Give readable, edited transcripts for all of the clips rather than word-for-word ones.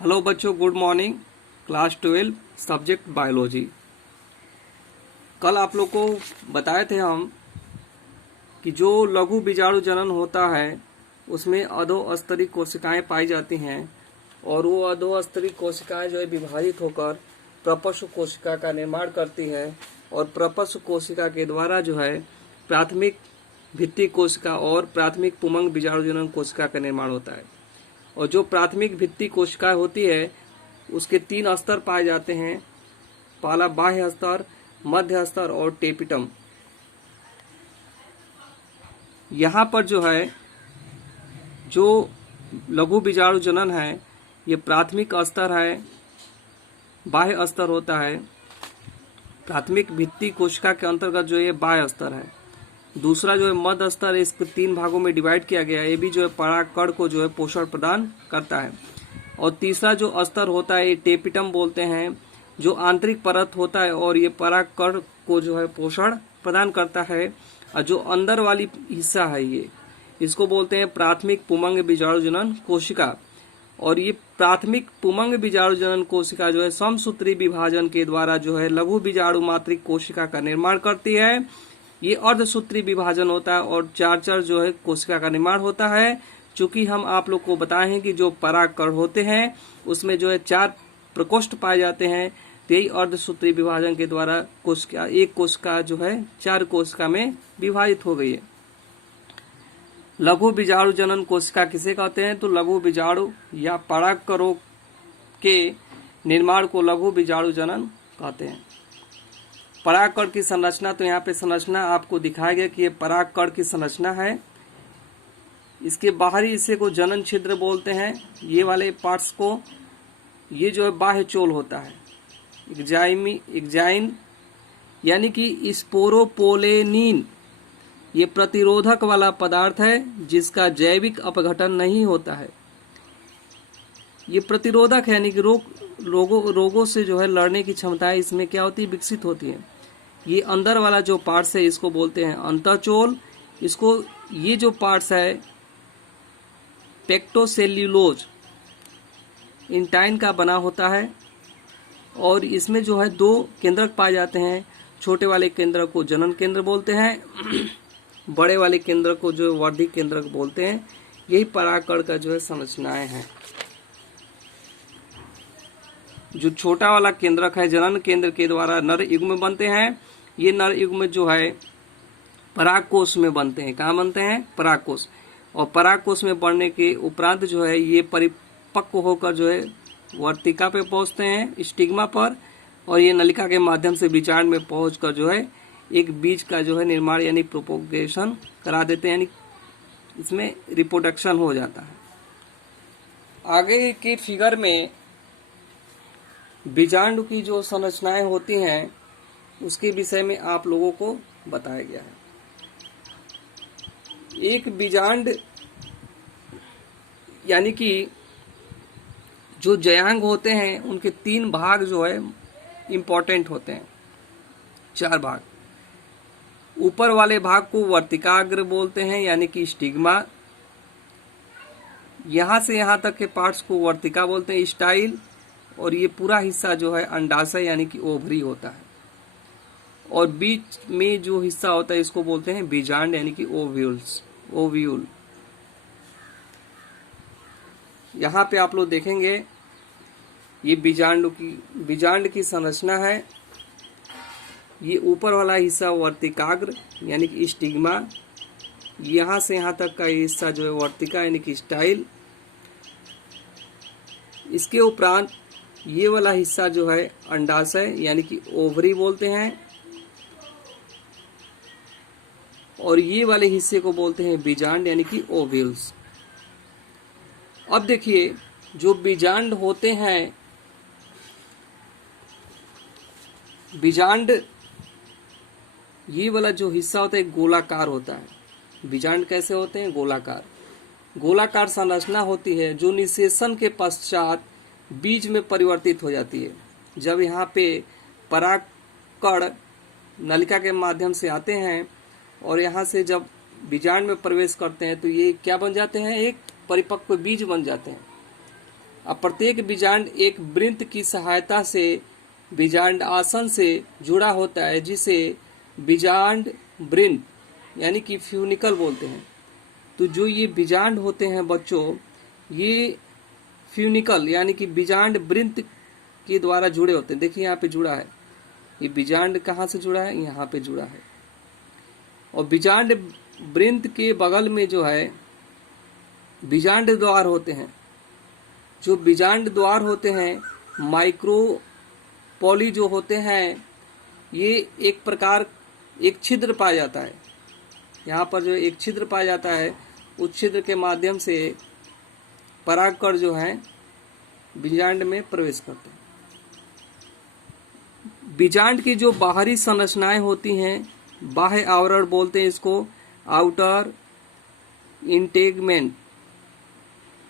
Hello बच्चों, good morning. Class 12 subject biology. कल आप लोग को बताए थे हम कि जो लघु बीजाणु जनन होता है उसमें अधोस्तरीय कोशिकाएं पाई जाती हैं और वो अधोस्तरीय कोशिकाएं जो है विभाजित होकर प्रपश्च कोशिका का निर्माण करती है और प्रपश्च कोशिका के द्वारा जो है प्राथमिक भित्ति कोशिका और प्राथमिक पुमंग बीजाणु जनन कोशिका का निर्माण होता है। और जो प्राथमिक भित्ति कोशिका होती है उसके 3 स्तर पाए जाते हैं, पहला बाह्य स्तर, मध्य स्तर और टेपिटम। यहाँ पर जो है जो लघु बीजाणु जनन है ये प्राथमिक स्तर है, बाह्य स्तर होता है। प्राथमिक भित्ति कोशिका के अंतर्गत जो ये बाह्य स्तर है। दूसरा जो है मध्य स्तर, इसको 3 भागों में डिवाइड किया गया है। ये भी जो है परागकण को जो है पोषण प्रदान करता है। और तीसरा जो स्तर होता है ये टेपिटम बोलते हैं, जो आंतरिक परत होता है और ये परागकण को जो है पोषण प्रदान करता है। और जो अंदर वाली हिस्सा है ये इसको बोलते हैं प्राथमिक पुमंग बीजाणु जनन कोशिका। और ये प्राथमिक पुमंग बीजाणु जनन कोशिका जो है समसूत्री विभाजन के द्वारा जो है लघु बीजाणु मात्रिक कोशिका का निर्माण करती है। ये अर्धसूत्री विभाजन होता है और चार जो है कोशिका का निर्माण होता है। चूंकि हम आप लोग को बताए हैं कि जो परागकण होते हैं उसमें जो है 4 प्रकोष्ठ पाए जाते हैं, तो यही अर्धसूत्री विभाजन के द्वारा कोशिका एक कोशिका जो है 4 कोशिका में विभाजित हो गई है। लघु बीजाणु जनन कोशिका किसे कहते हैं? तो लघु बीजाणु या परागकणों के निर्माण को लघु बीजाणु जनन कहते हैं। परागकण की संरचना, तो यहाँ पे संरचना आपको दिखाया गया कि ये परागकण की संरचना है। इसके बाहरी हिस्से को जनन छिद्र बोलते हैं, ये वाले पार्ट्स को। ये जो है बाह्य चोल होता है, एग्जाइन यानी कि स्पोरोपोलेनिन। ये प्रतिरोधक वाला पदार्थ है जिसका जैविक अपघटन नहीं होता है। ये प्रतिरोधक है यानी कि रोगों से जो है लड़ने की क्षमता इसमें क्या होती है, विकसित होती है। ये अंदर वाला जो पार्ट्स है इसको बोलते हैं अंतःचोल। इसको ये जो पार्ट्स है पेक्टोसेल्यूलोज इंटाइन का बना होता है और इसमें जो है 2 केंद्रक पाए जाते हैं। छोटे वाले केंद्रक को जनन केंद्र बोलते हैं, बड़े वाले केंद्र को जो वर्धी केंद्रक बोलते हैं। यही परागकण का जो है संरचनाएं हैं। जो छोटा वाला केंद्रक है जनन केंद्र के द्वारा नर युग्म बनते हैं। ये नर युग्म जो है परागकोश में बनते हैं। कहाँ बनते हैं? परागकोश। और परागकोश में बढ़ने के उपरांत जो है ये परिपक्व होकर जो है वर्तिका पे पहुंचते हैं, स्टिग्मा पर, और ये नलिका के माध्यम से बीजांड में पहुंचकर जो है एक बीज का जो है निर्माण यानी प्रोपोगेशन करा देते हैं, यानी इसमें रिप्रोडक्शन हो जाता है। आगे के फिगर में बीजांड की जो संरचनाएं होती हैं उसके विषय में आप लोगों को बताया गया है। एक बीजांड यानी कि जो जयांग होते हैं उनके 3 भाग जो है इंपॉर्टेंट होते हैं, 4 भाग। ऊपर वाले भाग को वर्तिकाग्र बोलते हैं यानी कि स्टिग्मा। यहां से यहां तक के पार्ट्स को वर्तिका बोलते हैं, स्टाइल। और ये पूरा हिस्सा जो है अंडाशय यानी कि ओवरी होता है। और बीच में जो हिस्सा होता है इसको बोलते हैं बीजांड यानी कि ओव्यूल। यहाँ पे आप लोग देखेंगे ये बीजांड की संरचना है। ये ऊपर वाला हिस्सा वर्तिकाग्र यानी कि स्टिग्मा। यहाँ से यहाँ तक का हिस्सा जो है वर्तिका यानी कि स्टाइल। इसके उपरांत ये वाला हिस्सा जो है अंडाशय यानी कि ओवरी बोलते हैं। और ये वाले हिस्से को बोलते हैं बीजांड यानी कि ओव्यूल्स। अब देखिए जो बीजांड होते हैं, बीजांड ये वाला जो हिस्सा होता है गोलाकार होता है। बीजांड कैसे होते हैं? गोलाकार संरचना होती है जो निषेचन के पश्चात बीज में परिवर्तित हो जाती है। जब यहाँ पे परागकण नलिका के माध्यम से आते हैं और यहाँ से जब बीजांड में प्रवेश करते हैं तो ये क्या बन जाते हैं? एक परिपक्व बीज बन जाते हैं। अब प्रत्येक बीजांड एक वृत्त की सहायता से बीजांड आसन से जुड़ा होता है, जिसे बीजांड वृत्त यानी कि फ्यूनिकल बोलते हैं। तो जो ये बीजांड होते हैं बच्चों, ये फ्यूनिकल यानी कि बीजांड वृत्त के द्वारा जुड़े होते हैं। देखिए यहाँ पे जुड़ा है, ये बीजांड कहाँ से जुड़ा है, यहाँ पे जुड़ा है। और बीजांड वृत्त के बगल में जो है बीजांड द्वार होते हैं। जो बीजांड द्वार होते हैं, माइक्रोपोली जो होते हैं, ये एक प्रकार एक छिद्र पाया जाता है। यहाँ पर जो एक छिद्र पाया जाता है, उस छिद्र के माध्यम से परागकण जो है बीजांड में प्रवेश करते हैं। बीजांड की जो बाहरी संरचनाएं होती हैं, बाह्य आवरण बोलते हैं इसको, आउटर इंटेगमेंट।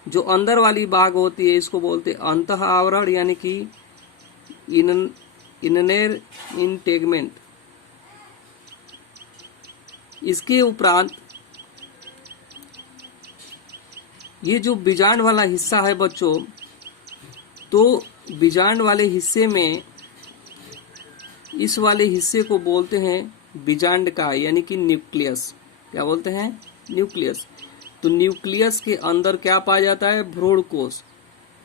जो अंदर वाली भाग होती है इसको बोलते हैं अंतः आवरण यानी कि इनर इंटेगमेंट। इसके उपरांत ये जो बीजांड वाला हिस्सा है बच्चों, तो बीजांड वाले हिस्से में इस वाले हिस्से को बोलते हैं बीजांड का यानी कि न्यूक्लियस। क्या बोलते हैं? न्यूक्लियस। तो न्यूक्लियस के अंदर क्या पाया जाता है? भ्रूण कोश,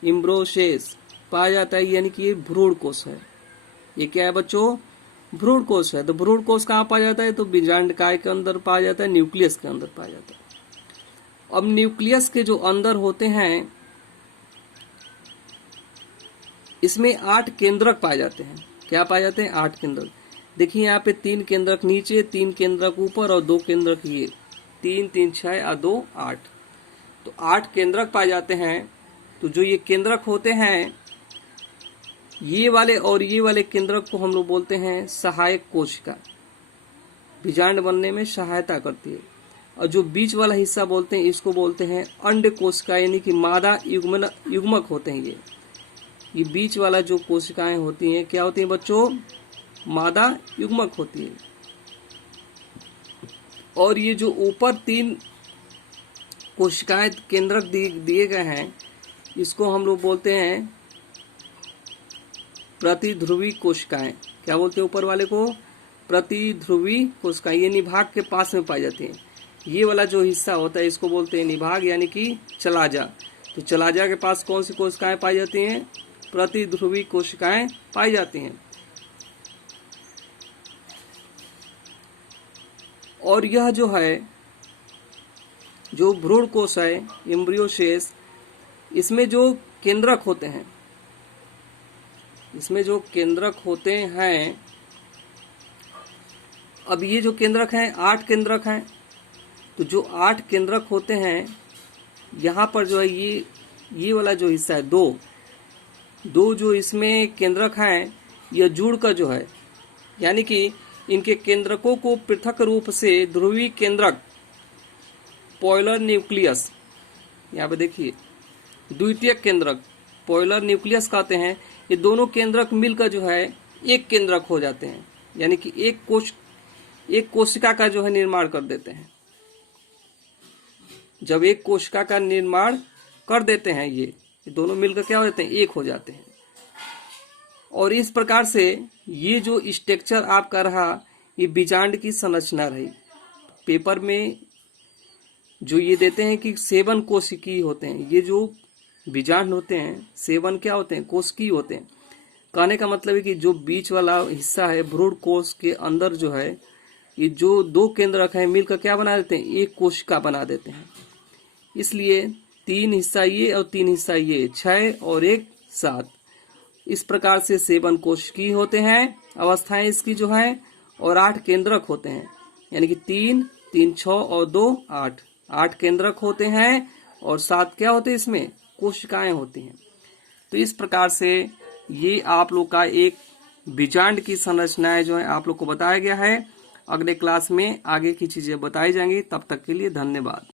इम्ब्रोसेस पाया जाता है, यानी कि ये भ्रूण कोश है। ये क्या है बच्चों? भ्रूण कोश है। तो भ्रूण कोश कहाँ पाया जाता है? तो बीजांड काय के अंदर पाया जाता है, न्यूक्लियस के अंदर पाया जाता है। अब न्यूक्लियस के जो अंदर होते हैं, इसमें 8 केंद्रक पाए जाते हैं। क्या पाए जाते हैं? 8 केंद्रक। देखिए यहाँ पे 3 केंद्रक नीचे, 3 केंद्रक ऊपर और 2 केंद्रक ये, 3 3 6 और 2 8। तो 8 केंद्रक पाए जाते हैं। तो जो ये केंद्रक होते हैं, ये वाले और ये वाले केंद्रक को हम लोग बोलते हैं सहायक कोशिका, बीजांड बनने में सहायता करती है। और जो बीच वाला हिस्सा बोलते हैं, इसको बोलते हैं अंड कोशिका यानी कि मादा युग्मक होते हैं। ये बीच वाला जो कोशिकाएं होती हैं, क्या होती हैं बच्चों? मादा युग्मक होती है। और ये जो ऊपर 3 कोशिकाएं केंद्रक दिए गए हैं, इसको हम लोग बोलते हैं प्रतिध्रुवी कोशिकाएं। क्या बोलते हैं ऊपर वाले को? प्रतिध्रुवी कोशिकाएं। ये निभाग के पास में पाई जाती हैं। ये वाला जो हिस्सा होता है इसको बोलते हैं निभाग यानी कि चलाजा। तो चलाजा के पास कौन सी कोशिकाएं पाई जाती हैं? प्रतिध्रुवी कोशिकाएं पाई जाती हैं। और यह जो है, जो भ्रूण कोश है, एम्ब्रियोसेस, इसमें जो केंद्रक होते हैं, इसमें जो केंद्रक होते हैं, अब ये जो केंद्रक हैं 8 केंद्रक हैं। तो जो 8 केंद्रक होते हैं, यहाँ पर जो है ये वाला जो हिस्सा है, दो जो इसमें केंद्रक हैं, यह जुड़कर जो है, यानी कि इनके केंद्रकों को पृथक रूप से ध्रुवी केंद्रक पोलर न्यूक्लियस, यहाँ पे देखिए द्वितीयक केंद्रक पोलर न्यूक्लियस कहते हैं। ये दोनों केंद्रक मिलकर जो है एक केंद्रक हो जाते हैं, यानी कि एक कोशिका का जो है निर्माण कर देते हैं। जब एक कोशिका का निर्माण कर देते हैं, ये दोनों मिलकर क्या हो जाते हैं? एक हो जाते हैं। और इस प्रकार से ये जो स्ट्रक्चर आपका रहा, ये बीजांड की संरचना रही। पेपर में जो ये देते हैं कि 7 कोशिकीय होते हैं, ये जो बीजांड होते हैं 7 क्या होते हैं? कोशिकीय होते हैं। कहने का मतलब है कि जो बीच वाला हिस्सा है भ्रूण कोश के अंदर जो है, ये जो 2 केंद्रक हैं मिलकर क्या बना देते हैं? एक कोशिका बना देते हैं। इसलिए 3 हिस्सा ये और 3 हिस्सा ये, 6 और 1 7। इस प्रकार से 7 कोशिकीय होते हैं अवस्थाएं इसकी जो है, और 8 केंद्रक होते हैं, यानी कि 3 3 6 और 2 8। 8 केंद्रक होते हैं और 7 क्या होते हैं? इसमें कोशिकाएं होती हैं। तो इस प्रकार से ये आप लोग का एक बीजांड की संरचनाएं जो है आप लोग को बताया गया है। अगले क्लास में आगे की चीजें बताई जाएंगी। तब तक के लिए धन्यवाद।